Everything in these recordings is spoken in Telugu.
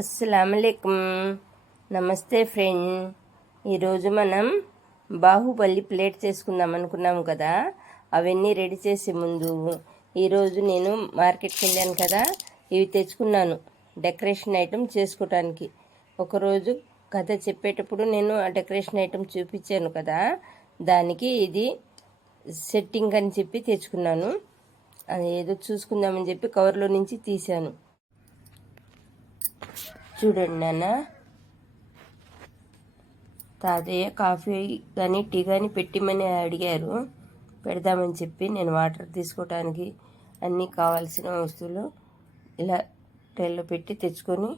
అస్సలాముఅలైకుం. నమస్తే ఫ్రెండ్. ఈరోజు మనం బాహుబలి ప్లేట్ చేసుకుందాం అనుకున్నాము కదా, అవన్నీ రెడీ చేసే ముందు ఈరోజు నేను మార్కెట్కి వెళ్ళాను కదా, ఇవి తెచ్చుకున్నాను డెకరేషన్ ఐటమ్ చేసుకోవటానికి. ఒకరోజు కథ చెప్పేటప్పుడు నేను ఆ డెకరేషన్ ఐటమ్ చూపించాను కదా, దానికి ఇది సెట్టింగ్ అని చెప్పి తెచ్చుకున్నాను. అది ఏదో చూసుకుందామని చెప్పి కవర్లో నుంచి తీశాను. చూడండి నాన్న, తాతయ్య కాఫీ కానీ టీ కానీ పెట్టిమని అడిగారు, పెడదామని చెప్పి నేను వాటర్ తీసుకోవటానికి అన్నీ కావాల్సిన వస్తువులు ఇలా ట్రేలో పెట్టి తెచ్చుకొని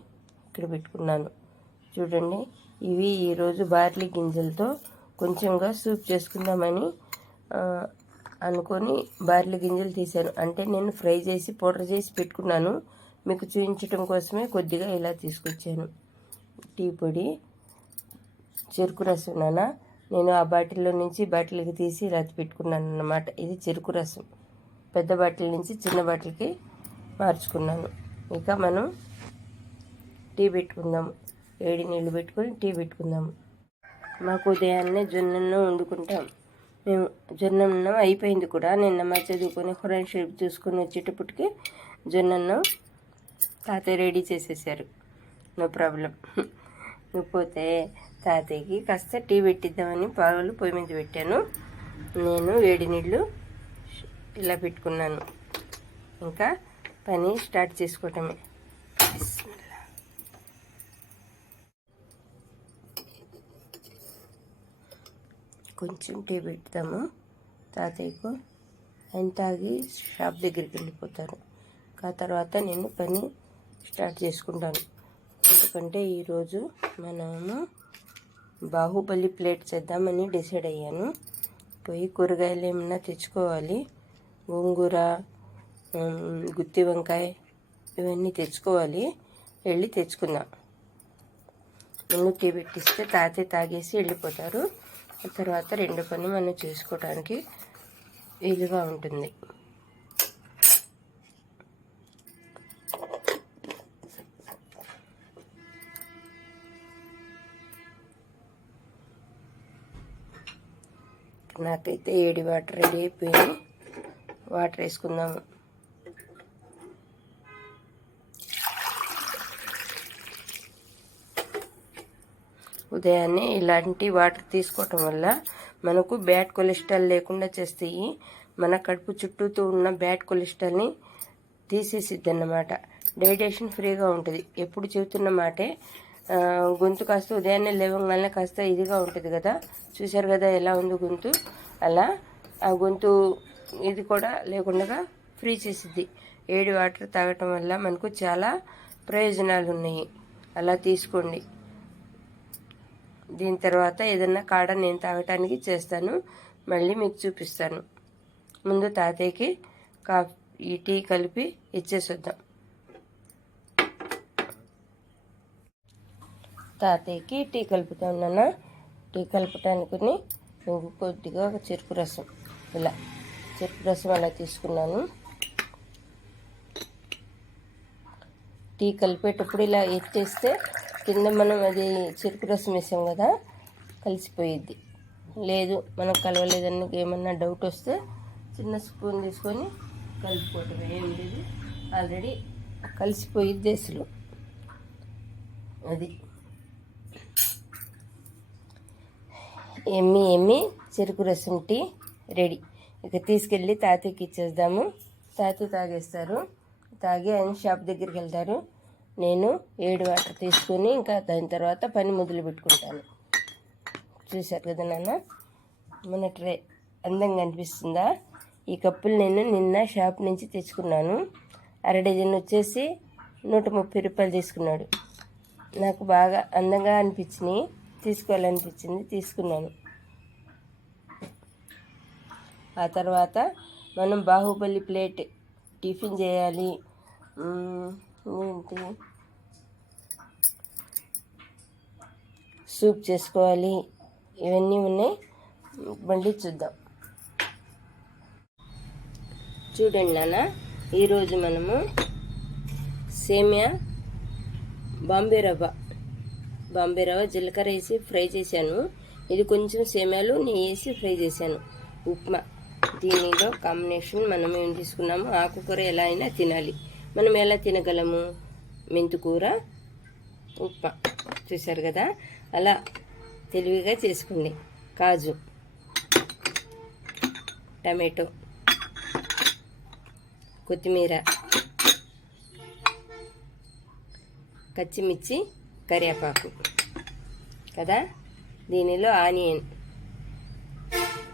ఇక్కడ పెట్టుకున్నాను. చూడండి, ఇవి ఈరోజు బార్లీ గింజలతో కొంచెంగా సూప్ చేసుకుందామని అనుకొని బార్లీ గింజలు తీశాను. అంటే నేను ఫ్రై చేసి పౌడర్ చేసి పెట్టుకున్నాను, మీకు చూపించడం కోసమే కొద్దిగా ఇలా తీసుకొచ్చాను. టీ పొడి, చెరుకు రసం నాన్న, నేను ఆ బాటిల్లో నుంచి బాటిల్కి తీసి ఇలా పెట్టుకున్నాను అన్నమాట. ఇది చెరుకు రసం, పెద్ద బాటిల్ నుంచి చిన్న బాటిల్కి మార్చుకున్నాను. ఇక మనం టీ పెట్టుకుందాము. వేడి నీళ్ళు పెట్టుకొని టీ పెట్టుకుందాము. మాకు ఉదయాన్నే జొన్నన్నం వండుకుంటాం మేము. జొన్నన్నం అయిపోయింది కూడా, నిన్న మా చదువుకొని ఖురాన్ షరీఫ్ చూసుకొని వచ్చేటప్పటికి జొన్నన్నం తాతయ్య రెడీ చేసేసారు. No problem. పోతే తాతయ్యకి కాస్త టీ పెట్టిద్దామని పాలు పొయ్యి మీద పెట్టాను. నేను వేడి నీళ్ళు ఇలా పెట్టుకున్నాను. ఇంకా పని స్టార్ట్ చేసుకోవటమే. కొంచెం టీ పెడతాము తాతయ్యకు. ఆయన తాగి షాప్ దగ్గరికి వెళ్ళిపోతారు. ఆ తర్వాత నేను పని స్టార్ట్ చేసుకుంటాను. ఎందుకంటే ఈరోజు మనము బాహుబలి ప్లేట్ చేద్దామని డిసైడ్ అయ్యాను. పోయి కూరగాయలు ఏమన్నా తెచ్చుకోవాలి. గోంగూర, గుత్తి వంకాయ ఇవన్నీ తెచ్చుకోవాలి. వెళ్ళి తెచ్చుకుందాం. ముందు టీ పెట్టిస్తే తాతయ్య తాగేసి వెళ్ళిపోతారు. ఆ తర్వాత రెండు పని మనం చేసుకోవడానికి వీలుగా ఉంటుంది. నాకైతే ఏడి వాటర్ రెడీ అయిపోయి వాటర్ వేసుకుందాము. ఉదయాన్నే ఇలాంటి వాటర్ తీసుకోవటం వల్ల మనకు బ్యాడ్ కొలెస్ట్రాల్ లేకుండా చేస్తాయి. మన కడుపు చుట్టూతో ఉన్న బ్యాడ్ కొలెస్ట్రాల్ని తీసేసిద్ది అన్నమాట. డైజెషన్ ఫ్రీగా ఉంటుంది. ఎప్పుడు చెబుతున్న మాటే, గొంతు కాస్త ఉదయాన్నే లేవగానే కాస్త ఇదిగా ఉంటుంది కదా, చూశారు కదా ఎలా ఉంది గొంతు. అలా ఆ గొంతు ఇది కూడా లేకుండా ఫ్రీ చేసిద్ది. వేడి వాటర్ తాగటం వల్ల మనకు చాలా ప్రయోజనాలు ఉన్నాయి. అలా తీసుకోండి. దీని తర్వాత ఏదన్నా కాడ నేను తాగటానికి చేస్తాను, మళ్ళీ మీకు చూపిస్తాను. ముందు తాతయ్యకి ఈ టీ కలిపి ఇచ్చేసొద్దాం. తాతయ్యకి టీ కలుపుతాను నాన్న. టీ కలపటానికి కొద్దిగా ఒక చెరుకు రసం, ఇలా చెరుకు రసం అలా తీసుకున్నాను. టీ కలిపేటప్పుడు ఇలా ఎత్తేస్తే కింద మనం అది చెరుకు రసం వేసాం కదా, కలిసిపోయిద్ది. లేదు మనం కలవలేదని ఏమన్నా డౌట్ వస్తే చిన్న స్పూన్ తీసుకొని కలుపుకోవటం, ఏం లేదు, ఆల్రెడీ కలిసిపోయిద్ది అసలు. అది ఎమ్మి చెరుకు రసం టీ రెడీ. ఇక తీసుకెళ్ళి తాతయ్యకి ఇచ్చేద్దాము. తాతయ్య తాగేస్తారు. తాగి ఆయన షాప్ దగ్గరికి వెళ్తారు. నేను వేడి వాటర్ తీసుకొని ఇంకా దాని తర్వాత పని మొదలు పెట్టుకుంటాను. చూశారు కదా నాన్న, మన ట్రే అందంగా అనిపిస్తుందా? ఈ కప్పులు నేను నిన్న షాప్ నుంచి తెచ్చుకున్నాను. అర డజన్ వచ్చేసి 130 రూపాయలు తీసుకున్నాడు. నాకు బాగా అందంగా అనిపించినాయి, తీసుకోవాలనిపించింది, తీసుకున్నాను. ఆ తర్వాత మనం బాహుబలి ప్లేట్ టిఫిన్ చేయాలి. ఏంటి, సూప్ చేసుకోవాలి, ఇవన్నీ ఉన్నాయి. మళ్ళీ చూద్దాం. చూడండి నాన్న, ఈరోజు మనము సేమియా బాంబే రవ్వ జీలకర్ర వేసి ఫ్రై చేశాను. ఇది కొంచెం సేమ్యాలు నెయ్యి వేసి ఫ్రై చేశాను. ఉప్మా దీనిలో కాంబినేషన్ మనం ఏం తీసుకున్నాము, ఆకుకూర ఎలా అయినా తినాలి. మనం ఎలా తినగలము, మెంతికూర ఉప్మా. చూశారు కదా, అలా తెలివిగా చేసుకోండి. కాజు, టమాటో, కొత్తిమీర, పచ్చిమిర్చి, కరివేపాకు కదా. దీనిలో ఆనియన్,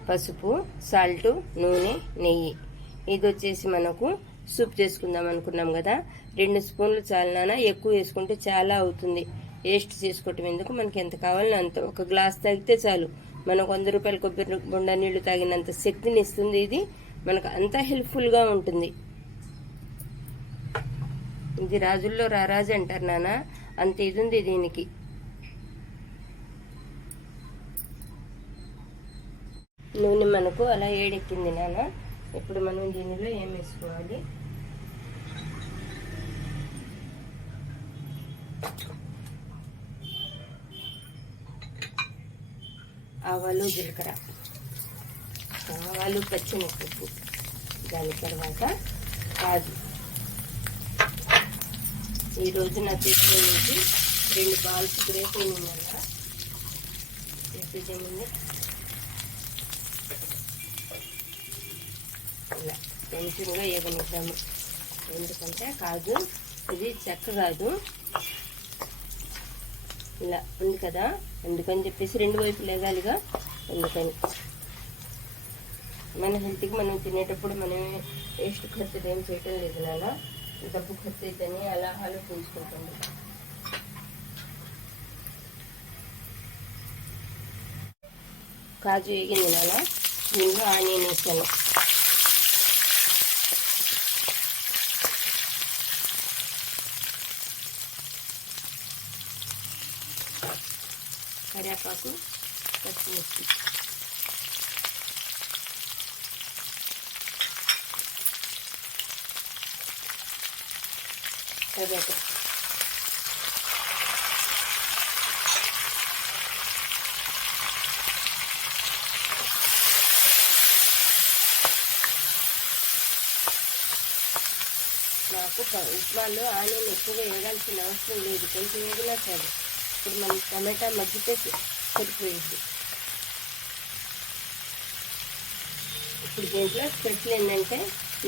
పసుపు, సాల్ట్, నూనె, నెయ్యి. ఇది వచ్చేసి మనకు సూప్ చేసుకుందాం అనుకున్నాం కదా. 2 స్పూన్లు చాలు నాన్న, ఎక్కువ వేసుకుంటే చాలా అవుతుంది. వేస్ట్ చేసుకోవటం ఎందుకు, మనకి ఎంత కావాలో అంత. ఒక గ్లాస్ తాగితే చాలు. మనకు 100 రూపాయల కొబ్బరి బొండ నీళ్లు తాగినంత శక్తిని ఇస్తుంది. ఇది మనకు అంత హెల్ప్ఫుల్గా ఉంటుంది. ఇది రాజుల్లో రారాజు అంటారు నాన్న, అంత ఇది ఉంది దీనికి. నూనె మనకు అలా ఏడెక్కింది నాన్న. ఇప్పుడు మనం దీనిలో ఏం వేసుకోవాలి, ఆవాలు, జీలకర్ర, ఆవాలు, పచ్చిమిరపప్పు, దాని తర్వాత కాజు. ఈరోజు నా చేతిలో నుంచి 2 బాల్స్ బ్రేక్ అయింది వల్ల చేసేదేముంది, ఇలా కొంచెంగా ఏగనిద్దాము. ఎందుకంటే కాజు ఇది చెక్క కాదు, ఇలా ఉంది కదా, అందుకని చెప్పేసి 2 వైపులు లేగాలిగా. అందుకని మన హెల్త్కి మనం తినేటప్పుడు మనం వేస్ట్ ఖర్చు ఏం చేయటం లేదు నాన్న. డబ్బు ఖర్చు అయితేనే అలా ఆలోచించుకుంటుంది. కాజు వేగింది నాన్న, దీనిలో ఆనియన్ వేసాను. కరివేపాకు, పచ్చిమిర్చి, టమాటో, నాకు ఉప్మాలో ఆనియన్ ఎక్కువగా వేయాల్సిన అవసరం లేదు, కొంచెం వేగినా చాలు. ఇప్పుడు మనం టమాటా మగ్గితే సరిపోయింది. ఇప్పుడు దీంట్లో స్పెషల్ ఏంటంటే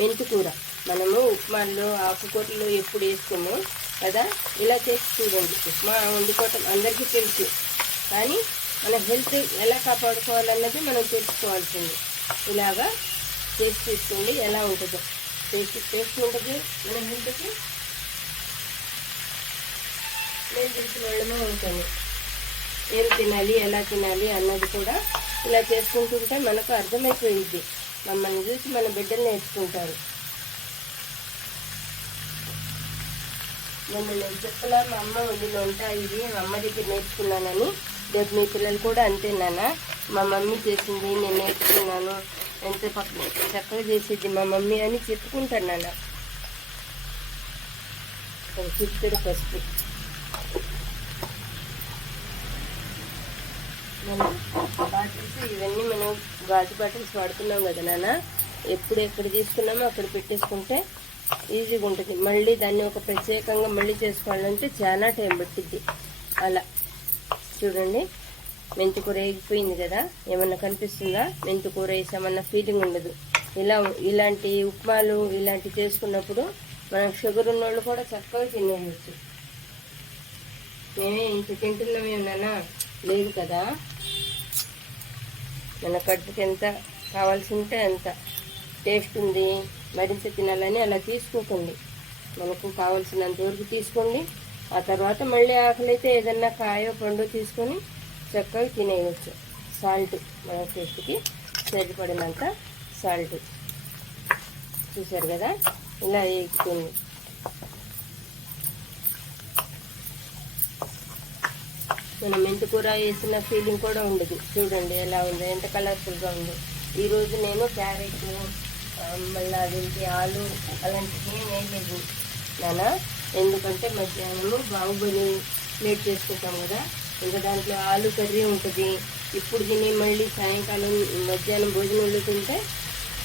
మెంతికూర. మనము ఉప్మాల్లో ఆకుకూరలు ఎప్పుడు వేసుకోము కదా, ఇలా చేసి చూడండి. ఉప్మా వండుకోవటం అందరికీ తెలుసు, కానీ మన హెల్త్ ఎలా కాపాడుకోవాలన్నది మనం తెలుసుకోవాల్సింది. ఇలాగా చేసి తీసుకోండి, ఎలా ఉంటుందో. టేస్ట్ ఉంటుంది మన హెల్త్కి. నేను తెలిసిన వాళ్ళమే ఉంటుంది, ఏం తినాలి, ఎలా తినాలి అన్నది కూడా ఇలా చేసుకుంటుంటే మనకు అర్థమైపోయింది. మమ్మల్ని చూసి మన బిడ్డలు నేర్చుకుంటారు. నేను చెప్పలా, మా అమ్మ వండిన వంట ఇది మా అమ్మ దగ్గర నేర్చుకున్నానని. రేపు మీ పిల్లలు కూడా అంతేనానా, మా మమ్మీ చేసింది నేను నేర్చుకున్నాను, ఎంత చక్కగా చేసేది మా మమ్మీ అని చెప్పుకుంటాను నాన్న. చిక్కుడు పసుపు, మనం బాటిల్స్ ఇవన్నీ మనం గాజు బాటిల్స్ వాడుతున్నాం కదా నాన్న. ఎప్పుడు ఎక్కడ తీసుకున్నామో అక్కడ పెట్టేసుకుంటే ఈజీగా ఉంటుంది. మళ్ళీ దాన్ని ఒక ప్రత్యేకంగా మళ్ళీ చేసుకోవాలంటే చాలా టైం పట్టిద్ది. అలా చూడండి, మెంతికూర వేగిపోయింది కదా, ఏమన్నా కనిపిస్తుందా? మెంతికూర వేసామన్న ఫీలింగ్ ఉండదు. ఇలాంటి ఉప్మాలు ఇలాంటివి చేసుకున్నప్పుడు మనం షుగర్ ఉన్నోళ్ళు కూడా చక్కగా తినేయచ్చు. మేమే ఇంత తింటున్నామేమన్నా లేదు కదా, మన కడుపుకి ఎంత కావాల్సి ఉంటే అంత. టేస్ట్ ఉంది మరింత తినాలని అలా తీసుకోకండి, మనకు కావాల్సినంత వరకు తీసుకోండి. ఆ తర్వాత మళ్ళీ ఆకలి అయితే ఏదన్నా కాయో పండు తీసుకొని చక్కగా తినేయవచ్చు. సాల్ట్ మన టేస్ట్కి సరిపడినంత సాల్ట్. చూసారు కదా, ఇలా వేగుతుంది. మనం మెంతికూర వేసిన ఫీలింగ్ కూడా ఉండదు. చూడండి ఎలా ఉందో, ఎంత కలర్ఫుల్గా ఉందో. ఈరోజు నేను క్యారెట్ మళ్ళీ అదేంటి ఆలు అలాంటివి వేయలేదు నాన్న. ఎందుకంటే మధ్యాహ్నము బాహుబలి ప్లేట్ చేసుకుంటాం కదా, ఇంకా దాంట్లో ఆలు కర్రీ ఉంటుంది. ఇప్పుడు తిని మళ్ళీ సాయంకాలం మధ్యాహ్నం భోజనంలో తింటే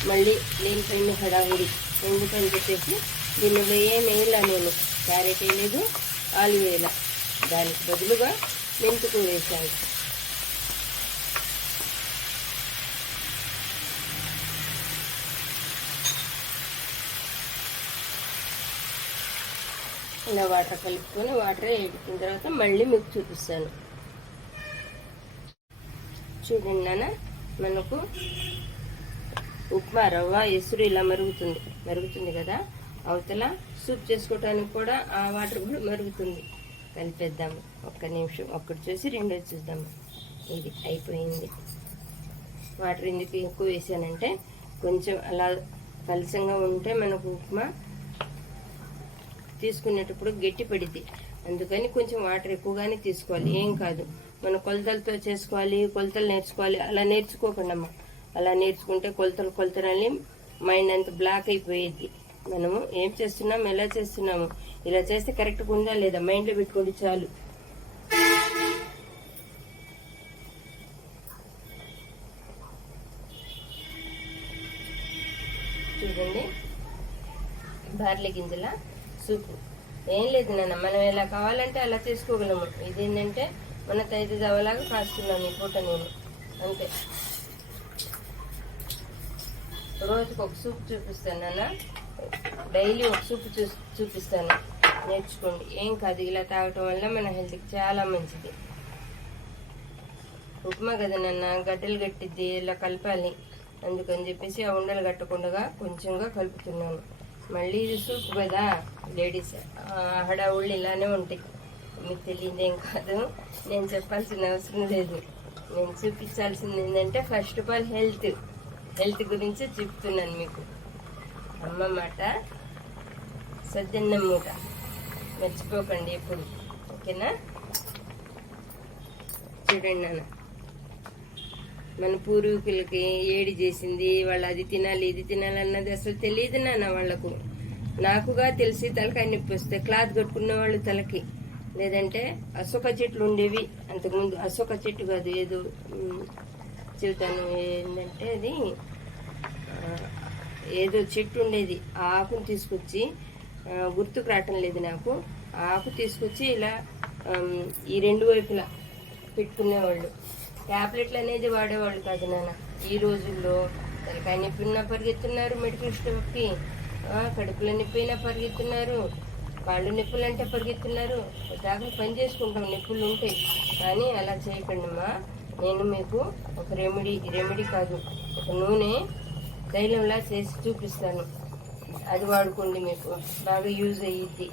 మళ్ళీ లేనిపోయిన హడావుడి, ఎందుకని చెప్పేసి దీనిలో ఏం వేయాల, నేను క్యారెట్ వేయలేదు, ఆలు వేయాల, దానికి బదులుగా మెంతుకు వేసాను. ఇలా వాటర్ కలుపుకొని వాటర్ వేడిన తర్వాత మళ్ళీ మీకు చూపిస్తాను. చూడండి నాన్న, మనకు ఉప్మా రవ్వ ఎసురు ఇలా మరుగుతుంది కదా, అవతల సూప్ చేసుకోవటానికి కూడా ఆ వాటర్ కూడా మరుగుతుంది. కలిపేద్దాము. ఒక్క నిమిషం, ఒక్కటి చూసి రెండోది చూద్దాము. ఇది అయిపోయింది. వాటర్ ఎందుకు ఎక్కువ వేసానంటే కొంచెం అలా పలసంగా ఉంటే మనకు ఉప్మా తీసుకునేటప్పుడు గట్టి పడిద్ది, అందుకని కొంచెం వాటర్ ఎక్కువగానే తీసుకోవాలి. ఏం కాదు, మనం కొలతలతో చేసుకోవాలి, కొలతలు నేర్చుకోవాలి, అలా నేర్చుకోకుండా అమ్మ. అలా నేర్చుకుంటే కొలతలని మైండ్ అంతా బ్లాక్ అయిపోయేది. మనము ఏం చేస్తున్నాం, ఎలా చేస్తున్నాము, ఇలా చేస్తే కరెక్ట్గా ఉందా లేదా మైండ్లో పెట్టుకోండి చాలు. చూడండి, బార్లీ గింజల సూపు. ఏం లేదు నాన్న, మనం ఎలా కావాలంటే అలా చేసుకోగలము. ఇదేంటంటే మన తైదు దవలాగా కాస్తున్నాను ఈ పూట నేను, అంతే. రోజుకి ఒక సూప్ చూపిస్తాను నాన్న, డైలీ ఒక సూప్ చూపిస్తాను, నేర్చుకోండి. ఏం కాదు, ఇలా తాగటం వల్ల మన హెల్త్కి చాలా మంచిది. ఉప్మా కదా నాన్న, గడ్డలు గట్టిద్ది, ఇలా కలపాలి. అందుకని చెప్పేసి ఆ ఉండలు కట్టకుండా కొంచెంగా కలుపుతున్నాను. మళ్ళీ ఇది సూప్ కదా, లేడీస్ హడావుళ్ళు ఇలానే ఉంటాయి, మీకు తెలియదేం కాదు, నేను చెప్పాల్సిన అవసరం లేదు. నేను చూపించాల్సింది ఏంటంటే ఫస్ట్ ఆఫ్ ఆల్ హెల్త్ గురించి చెప్తున్నాను మీకు. అమ్మ మాట సద్దన్నం మూట మర్చిపోకండి ఎప్పుడు, ఓకేనా? చూడండి నాన్న, మన పూర్వీకులకి ఏడి చేసింది, వాళ్ళు అది తినాలి ఇది తినాలి అన్నది అసలు తెలియదు నాన్న వాళ్ళకు. నాకుగా తెలిసి తలకాయ నొప్పి వస్తే క్లాత్ కట్టుకున్న వాళ్ళు తలకి, లేదంటే అశోక చెట్లు ఉండేవి అంతకుముందు. అశోక చెట్టు కాదు, ఏదో చెబుతాను, ఏంటంటే అది ఏదో చెట్టు ఉండేది, ఆ ఆకును తీసుకొచ్చి, గుర్తుకు రావటం లేదు నాకు, ఆ ఆకు తీసుకొచ్చి ఇలా ఈ రెండు వైపులా పెట్టుకునేవాళ్ళు. ట్యాబ్లెట్లు అనేది వాడేవాళ్ళు కాదు నాన్న. ఈ రోజుల్లో తలకాయ నొప్పి ఉన్నా పరిగెత్తున్నారు మెడికల్ స్టోర్కి, కడుపులో నొప్పి అయినా పరిగెత్తున్నారు, కాళ్ళు నొప్పులు అంటే పరిగెత్తున్నారు. దాకా పని చేసుకుంటాం, నొప్పులు ఉంటాయి. కానీ అలా చేయకండి అమ్మా. నేను మీకు ఒక రెమెడీ కాదు, ఒక నూనె తైలంలా చేసి చూపిస్తాను. అది వాడుకోండి, మీకు బాగా యూజ్ అయ్యిద్ది.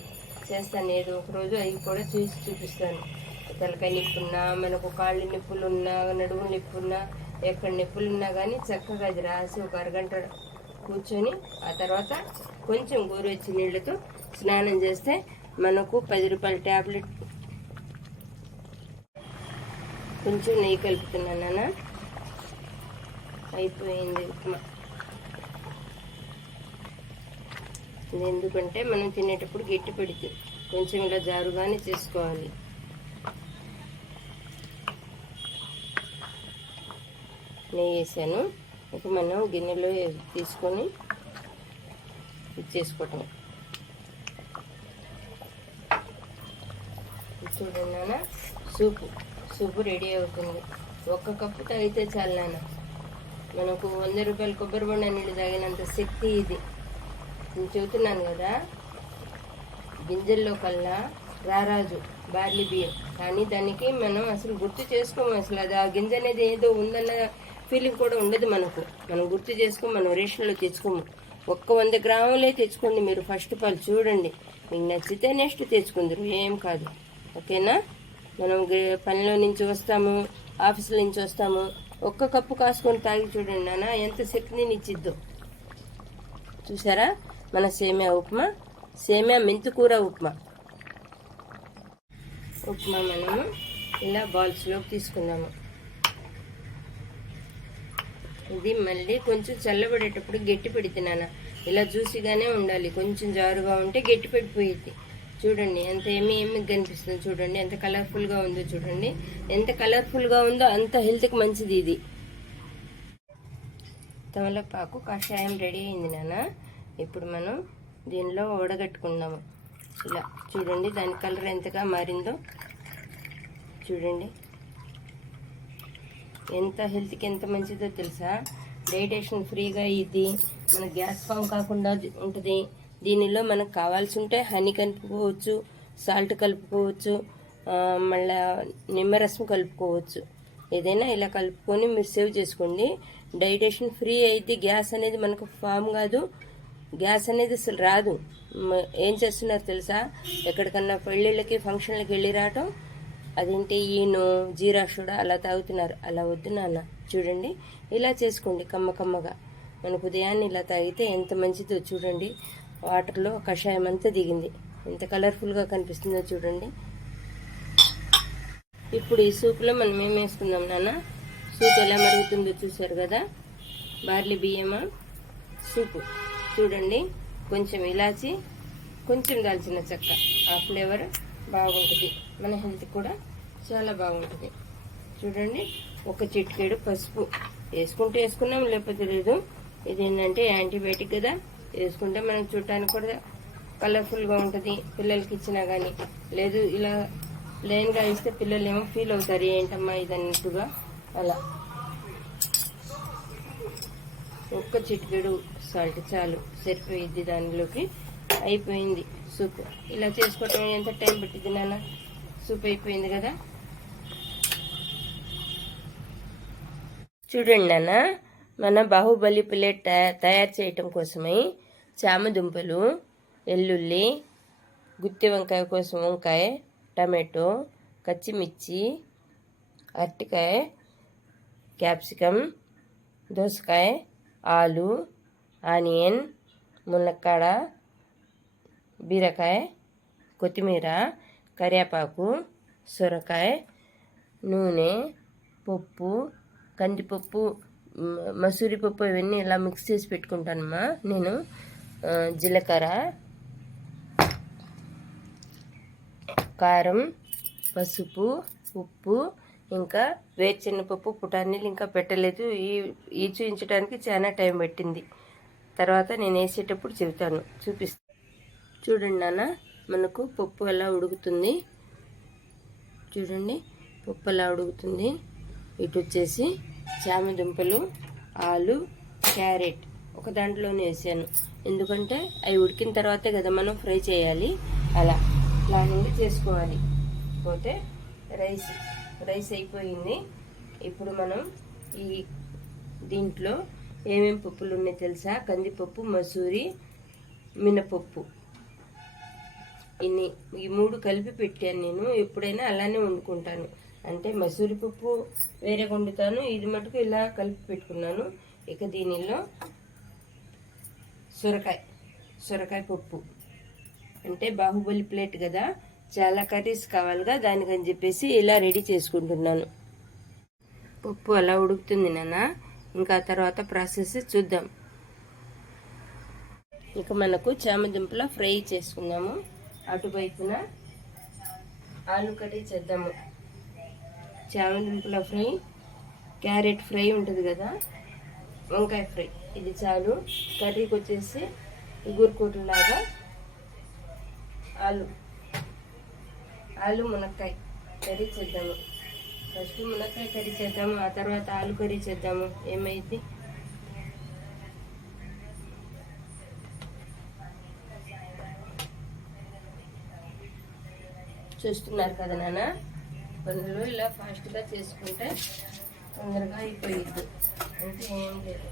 చేస్తాను ఏదో ఒక రోజు, అవి కూడా చేసి చూపిస్తాను. తలకాయ నొప్పి ఉన్నా, మనకు కాళ్ళు నొప్పులు ఉన్నా, నడుము నొప్పి ఉన్నా, ఎక్కడ నొప్పులు ఉన్నా కానీ చక్కగా అది రాసి ఒక అరగంట కూర్చొని ఆ తర్వాత కొంచెం గోరువెచ్చి నీళ్ళతో స్నానం చేస్తే మనకు 10 రూపాయల ట్యాబ్లెట్. కొంచెం నెయ్యి కలుపుతున్నాను నాన్న. అయిపోయింది ఉప్మా. ఇది ఎందుకంటే మనం తినేటప్పుడు గట్టి పెడితే కొంచెం ఇలా జారుగానే చేసుకోవాలి. నెయ్యి వేసాను, ఇక మనం గిన్నెలో తీసుకొని ఇచ్చేసుకోవటం. చూడండి నాన్న, సూపు రెడీ అవుతుంది. 1 కప్పు తాగితే చాలు నాన్న, మనకు 100 రూపాయల కొబ్బరి బొండ నీళ్ళు తాగినంత శక్తి ఇది. నేను చెబుతున్నాను కదా, గింజల్లో కల్లా రారాజు బార్లీ బియ్యం, కానీ దానికి మనం అసలు గుర్తు చేసుకోము. అసలు అది ఆ గింజ అనేది ఏదో ఉందన్న ఫీలింగ్ కూడా ఉండదు మనకు. మనం గుర్తు చేసుకోము, మనం రేషన్లో తెచ్చుకోము. 100 గ్రాములే తెచ్చుకోండి మీరు. ఫస్ట్ ఆఫ్ ఆల్ చూడండి, మీకు నచ్చితే నెక్స్ట్ తెచ్చుకుందరు, ఏం కాదు, ఓకేనా? మనం పనిలో నుంచి వస్తాము, ఆఫీసులో నుంచి వస్తాము, 1 కప్పు కాసుకొని తాగి చూడండి నాన్న, ఎంత శక్తిని ఇచ్చిద్దో. చూసారా, మన సేమియా మెంతికూర ఉప్మా మనము ఇలా బాల్స్లోకి తీసుకుందాము. ఇది మళ్ళీ కొంచెం చల్లబడేటప్పుడు గట్టి పెడుతున్నాను. ఇలా జ్యూసీగానే ఉండాలి, కొంచెం జారుగా ఉంటే గట్టి పెట్టిపోయింది. చూడండి ఎంత ఏమి కనిపిస్తుంది. చూడండి ఎంత కలర్ఫుల్గా ఉందో. చూడండి ఎంత కలర్ఫుల్గా ఉందో అంత హెల్త్కి మంచిది ఇది. తమలపాకు కషాయం రెడీ అయింది నాన్న. ఇప్పుడు మనం దీనిలో వడగట్టుకున్నాము. ఇలా చూడండి దాని కలర్ ఎంతగా మారిందో. చూడండి ఎంత హెల్త్కి ఎంత మంచిదో తెలుసా. డైజెషన్ ఫ్రీగా ఇది మన గ్యాస్ ఫామ్ కాకుండా ఉంటుంది. దీనిలో మనకు కావాల్సి ఉంటే హనీ కలుపుకోవచ్చు, సాల్ట్ కలుపుకోవచ్చు, మళ్ళీ నిమ్మరసం కలుపుకోవచ్చు. ఏదైనా ఇలా కలుపుకొని మీరు సేవ్ చేసుకోండి. డైజెషన్ ఫ్రీ అయితే గ్యాస్ అనేది మనకు ఫామ్ కాదు, గ్యాస్ అనేది అసలు రాదు. ఏం చేస్తున్నారు తెలుసా, ఎక్కడికన్నా పెళ్ళిళ్ళకి ఫంక్షన్లకి వెళ్ళి రావటం, అదేంటి ఈను జీరా సోడా అలా తాగుతున్నారు. అలా వద్దు నాన్న. చూడండి ఇలా చేసుకోండి కమ్మగా. మనకు ఉదయాన్నే ఇలా తాగితే ఎంత మంచిదో. చూడండి వాటర్లో కషాయం అంతా దిగింది, ఎంత కలర్ఫుల్గా కనిపిస్తుందో చూడండి. ఇప్పుడు ఈ సూప్లో మనం ఏం వేసుకుందాం నాన్న. సూప్ ఎలా మరుగుతుందో చూసారు కదా. బార్లీ బియ్యమా సూపు. చూడండి కొంచెం ఇలాచి, కొంచెం దాల్చిన చెక్క. ఆ ఫ్లేవర్ బాగుంటుంది, మన హెల్త్ కూడా చాలా బాగుంటుంది. చూడండి ఒక చిటికెడు పసుపు వేసుకుంటే వేసుకున్నాం, లేకపోతే లేదు. ఇదేంటంటే యాంటీబయాటిక్ కదా, వేసుకుంటే మనం చూడటానికి కూడా కలర్ఫుల్గా ఉంటుంది. పిల్లలకి ఇచ్చినా కానీ, లేదు ఇలా ప్లెయిన్గా ఇస్తే పిల్లలు ఏమో ఫీల్ అవుతారు, ఏంటమ్మా ఇదన్నట్టుగా. అలా ఒక్క చిటికెడు సాల్ట్ చాలు, సరిపోయిద్ది దానిలోకి. అయిపోయింది సూప్. ఇలా చేసుకోవటం ఎంత టైం పట్టింది నాన్న. సూప్ అయిపోయింది కదా. చూడండి నాన్న, మన బాహుబలి ప్లేట్ తయారు చేయటం కోసమై చామదుంపలు, ఎల్లుల్లి, గుత్తి వంకాయ కోసం వంకాయ, టమాటో, పచ్చిమిర్చి, అరటికాయ, క్యాప్సికమ్, దోసకాయ, ఆలు, ఆనియన్, మునక్కాడ, బీరకాయ, కొత్తిమీర, కరివేపాకు, సొరకాయ, నూనె, పప్పు, కందిపప్పు, మసూరి పప్పు, ఇవన్నీ ఇలా మిక్స్ చేసి పెట్టుకుంటానమ్మా నేను. జీలకర్ర, కారం, పసుపు, ఉప్పు, ఇంకా వేరుశనగపప్పు, పుటానీలు ఇంకా పెట్టలేదు. ఈ చూపించడానికి చాలా టైం పట్టింది. తర్వాత నేను వేసేటప్పుడు చెబుతాను, చూపిస్తాను. చూడండి నాన్న, మనకు పప్పు ఎలా ఉడుకుతుంది. చూడండి పప్పు ఎలా ఉడుకుతుంది. ఇటు వచ్చేసి చామదుంపలు, ఆలు, క్యారెట్ ఒక దాంట్లోనే వేసాను. ఎందుకంటే అవి ఉడికిన తర్వాతే కదా మనం ఫ్రై చేయాలి. అలా ప్లానింగ్ చేసుకోవాలి. పోతే రైస్ అయిపోయింది. ఇప్పుడు మనం దీంట్లో ఏమేమి పప్పులు ఉన్నాయి తెలుసా. కందిపప్పు, మసూరి, మినపప్పు, ఈ మూడు కలిపి పెట్టాను నేను. ఎప్పుడైనా అలానే వండుకుంటాను. అంటే మసూరి పప్పు వేరే వండుతాను, ఇది మటుకు ఇలా కలిపి పెట్టుకున్నాను. ఇక దీనిలో సొరకాయ పప్పు. అంటే బాహుబలి ప్లేట్ కదా, చాలా కర్రీస్ కావాలిగా, దానికని చెప్పేసి ఇలా రెడీ చేసుకుంటున్నాను. పప్పు అలా ఉడుకుతుంది నాన్న. ఇంకా తర్వాత ప్రాసెస్ చూద్దాం. ఇక మనకు చామదుంపల ఫ్రై చేసుకుందాము. అటువైపున ఆలు కర్రీ చేద్దాము. చామదుంపల ఫ్రై, క్యారెట్ ఫ్రై ఉంటుంది కదా, వంకాయ ఫ్రై, ఇది చాలు. కర్రీకి వచ్చేసి ఇగురుకూటలాగా ఆలు మునక్కాయ కర్రీ చేద్దాము. ఫస్ట్ మునక్కాయ కర్రీ చేద్దాము, ఆ తర్వాత ఆలు కర్రీ చేద్దాము. ఏమైంది చూస్తున్నారు కదా నాన్న. పనులు ఇలా ఫాస్ట్గా చేసుకుంటే తొందరగా అయిపోయిద్ది, అంటే ఏం లేదు.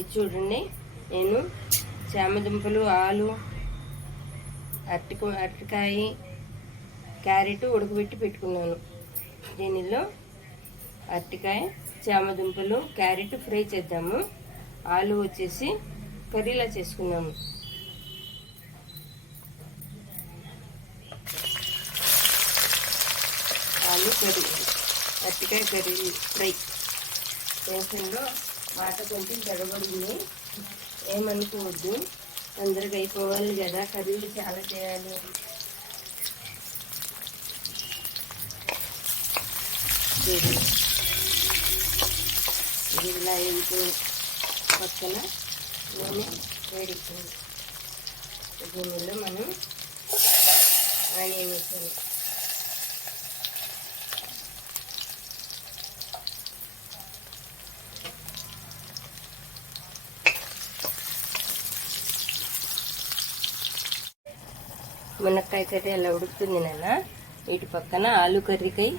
ఇది చూడండి, నేను చామదుంపలు, ఆలు, అరటికాయ, క్యారెట్ ఉడకబెట్టి పెట్టుకున్నాను. దీనిలో అరటికాయ, చామదుంపలు, క్యారెట్ ఫ్రై చేద్దాము. ఆలు వచ్చేసి కర్రీలా చేసుకున్నాము. ఆలు కర్రీ, అరటికాయ కర్రీ ఫ్రై. టెన్షన్లో మాట కొంచెం తడబడింది, ఏమనుకోవద్దు. తొందరగా అయిపోవాలి కదా, కర్రీలు చాలా చేయాలి. ఇది ఇలా వేయిపో పక్కన నూనె వేడిస్తుంది. దీనిలో మనం ఆనియన్ వేసాము. మునక్కాయ కర్రీ అలా ఉడుకుతుంది నాన్న. వీటి పక్కన ఆలు కర్రీకై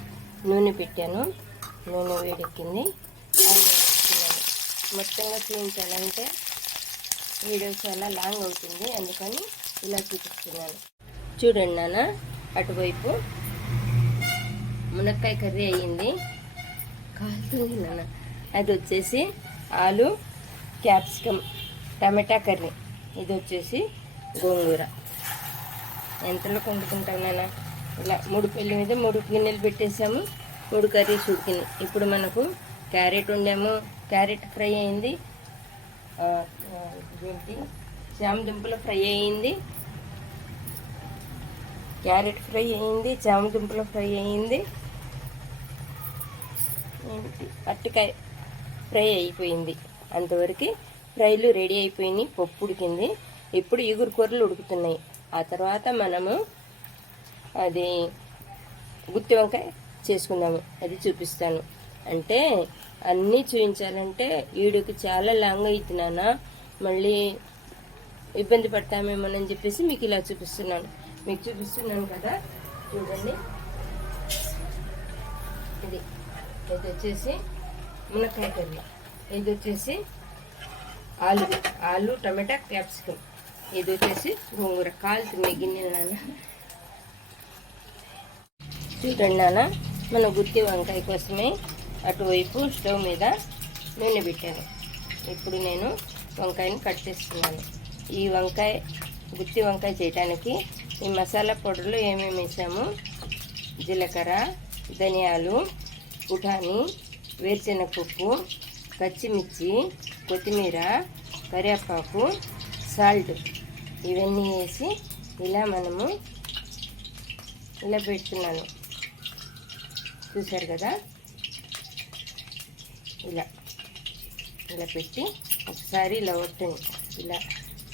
నూనె పెట్టాను. నూనె వేడెక్కింది, ఆలు వేస్తున్నాను. మొత్తంగా చూపించాలంటే వీడియో చాలా లాంగ్ అవుతుంది, అందుకని ఇలా చూపిస్తున్నాను. చూడండి నాన్న, అటువైపు మునక్కాయ కర్రీ అయ్యింది, కాలుతుంది నాన్న. అది వచ్చేసి ఆలు క్యాప్సికమ్ టమాటా కర్రీ. ఇది వచ్చేసి గోంగూర. ఎంతలో వండుకుంటాం నాన్న. ఇలా 3 పెళ్ళి మీద 3 గిన్నెలు పెట్టేసాము, 3 కర్రీస్ ఉడికినాయి. ఇప్పుడు మనకు క్యారెట్ వండాము, క్యారెట్ ఫ్రై అయింది, ఏంటి చామదుంపల ఫ్రై అయింది, క్యారెట్ ఫ్రై అయింది, చామదుంపల ఫ్రై అయింది, ఏంటి అరటికాయ ఫ్రై అయిపోయింది. అంతవరకు ఫ్రైలు రెడీ అయిపోయినాయి, పప్పు ఉడికింది. ఇప్పుడు ఇగురు కూరలు ఉడుకుతున్నాయి. ఆ తర్వాత మనము అది గుత్తి వంకాయ చేసుకుందాము, అది చూపిస్తాను. అంటే అన్నీ చూపించాలంటే వీడియోకి చాలా లాంగ్ అవుతున్నానా, మళ్ళీ ఇబ్బంది పడతామేమోనని చెప్పేసి మీకు ఇలా చూపిస్తున్నాను. మీకు చూపిస్తున్నాను కదా, చూడండి. ఇది వచ్చేసి మునక్కాయ కర్రీ, ఇది వచ్చేసి ఆలు టమాటా క్యాప్సికమ్, ఇది వచ్చేసి గోంగూర. కాలుతుంది గిన్నెలు నాన్న. చూడండి నాన్న, మన గుత్తి వంకాయ కోసమే అటువైపు స్టవ్ మీద నూనె పెట్టాను. ఇప్పుడు నేను వంకాయని కట్ చేస్తున్నాను. ఈ గుత్తి వంకాయ చేయడానికి ఈ మసాలా పౌడర్లో ఏమేమి వేసాము: జీలకర్ర, ధనియాలు, పుటాని, వేరుశెనగపప్పు, పచ్చిమిర్చి, కొత్తిమీర, కరివేపాకు, సాల్ట్, ఇవన్నీ వేసి ఇలా మనము ఇలా పెడుతున్నాను. చూసారు కదా, ఇలా పెట్టి ఒకసారి ఇలా ఒట్టండి.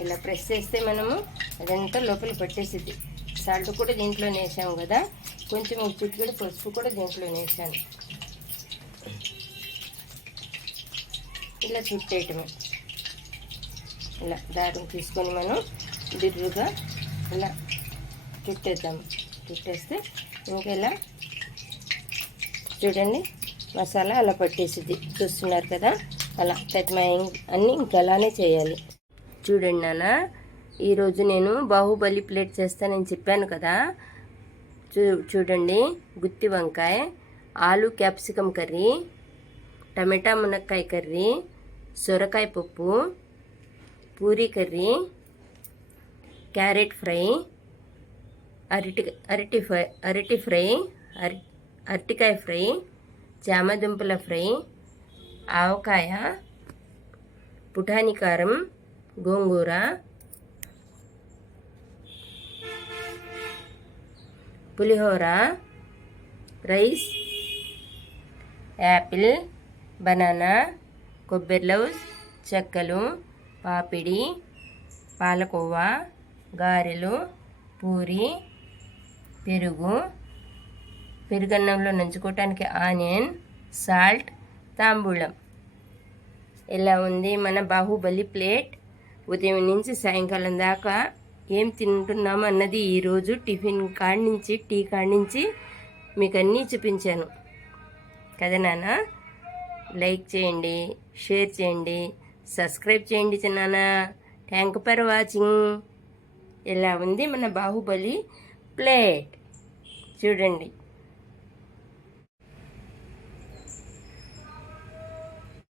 ఇలా ప్రెస్ చేస్తే మనము అదంతా లోపల పట్టేసిద్ది. సాల్ట్ కూడా దీంట్లోనే వేసాము కదా, కొంచెం చిటికెడు పసుపు కూడా దీంట్లోనే వేసాను. ఇలా చుట్టేయటమే. ఇలా దారం తీసుకొని మనం దిర్రుగా ఇలా చుట్టేద్దాము. చుట్టేస్తే ఇంకా ఇలా చూడండి, మసాలా అలా పట్టేసిద్ది. చూస్తున్నారు కదా, అలా అన్నీ ఇంకా అలానే చేయాలి. చూడండి నాన్న, ఈరోజు నేను బాహుబలి ప్లేట్ చేస్తానని చెప్పాను కదా. చూడండి, గుత్తి వంకాయ, ఆలు క్యాప్సికమ్ కర్రీ, టమాటా మునక్కాయ కర్రీ, సొరకాయ పప్పు, పూరీ కర్రీ, క్యారెట్ ఫ్రై, అరటికాయ ఫ్రై, చామదుంపల ఫ్రై, ఆవకాయ, పుటాని కారం, గోంగూర, పులిహోర, రైస్, యాపిల్, బనానా, కొబ్బరి లౌజ్, చెక్కలు, పాపిడి, పాలకోవా, గారెలు, పూరి, పెరుగన్నంలో నంచుకోవటానికి ఆనియన్, సాల్ట్, తాంబూలం. ఇలా ఉంది మన బాహుబలి ప్లేట్. ఉదయం నుంచి సాయంకాలం దాకా ఏం తింటున్నాము అన్నది ఈరోజు టిఫిన్ కాడి టీ కాడి నుంచి మీకు అన్నీ చూపించాను కదా నాన్న. లైక్ చేయండి, షేర్ చేయండి, సబ్స్క్రైబ్ చేయండి చిన్నాన్న. Thank for watching. ఇలా ఉంది మన బాహుబలి ప్లేట్. చూడండి.